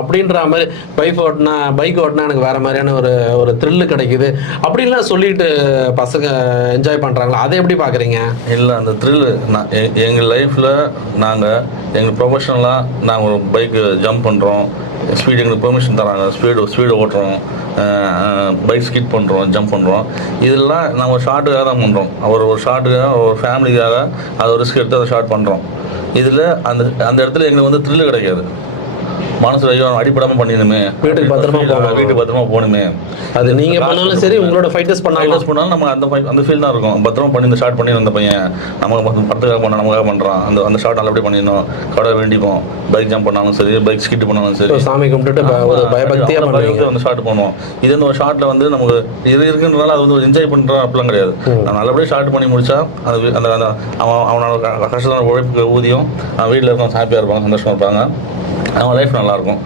அப்படின்ற மாதிரி பைக் ஓட்டினா எனக்கு வேற மாதிரியான ஒரு ஒரு த்ரில்லு கிடைக்குது அப்படின்லாம் சொல்லிட்டு பசங்க என்ஜாய் பண்றாங்களா, அதை எப்படி பாக்குறீங்க? இல்லை, அந்த த்ரில்லு எங்கள் லைஃப்பில் நாங்கள் எங்கள் ப்ரொஃபஷனலாக நாங்கள் ஒரு பைக்கு ஜம்ப் பண்ணுறோம், ஸ்பீடு எங்களுக்கு பெர்மிஷன் தராங்க, ஸ்பீடு ஓட்டுறோம், பைக் ஸ்கிட் பண்ணுறோம், ஜம்ப் பண்ணுறோம். இதெல்லாம் நாங்கள் ஒரு ஷார்ட்டுக்காக தான் பண்ணுறோம். ஒரு ஷார்ட்டுக்காக, ஒரு ஃபேமிலிக்காக அதை ரிஸ்க் எடுத்து அதை ஷார்ட் பண்ணுறோம். இதில் அந்த அந்த இடத்துல எங்களுக்கு வந்து த்ரில்லு கிடைக்காது. மனசு ஐயோ அடிப்படாமல் பண்ணிடணுமே, வீட்டுக்கு பத்திரமா போகணுமே. அது நீங்கள் பண்ணாலும் சரி, உங்களோட ஃபைட்டர்ஸ் பண்ணாலும் நம்ம அந்த ஃபீல் தான் இருக்கும். பத்திரமா பண்ணி இந்த ஷார்ட் பண்ணி அந்த பையன் நமக்கு படத்துக்காக பண்ண நமக்காக பண்ணுறான், அந்த ஷார்ட் நல்லபடி பண்ணிடணும், கடை வேண்டிப்போம். பைக் ஜம்ப் பண்ணாலும் சரி, பைக் ஸ்கிட் பண்ணாலும் சரி, சாமி கும்பிட்டுட்டு பயபக்தியாக அந்த ஷார்ட் பண்ணுவோம். இது இந்த ஒரு ஷார்ட்டில் வந்து நமக்கு இது இருக்குன்றதால அது வந்து என்ஜாய் பண்ணுறோம் அப்படிலாம் கிடையாது. நான் நல்லபடியாக ஷார்ட் பண்ணி முடிச்சா அந்த அந்த அவனோட கஷ்டமான உழைப்புக்கு ஊதியம், வீட்டில் இருக்கவங்க ஹாப்பியாக இருப்பாங்க, சந்தோஷமாக இருப்பாங்க, அவன் லைஃப் நல்லாயிருக்கும்.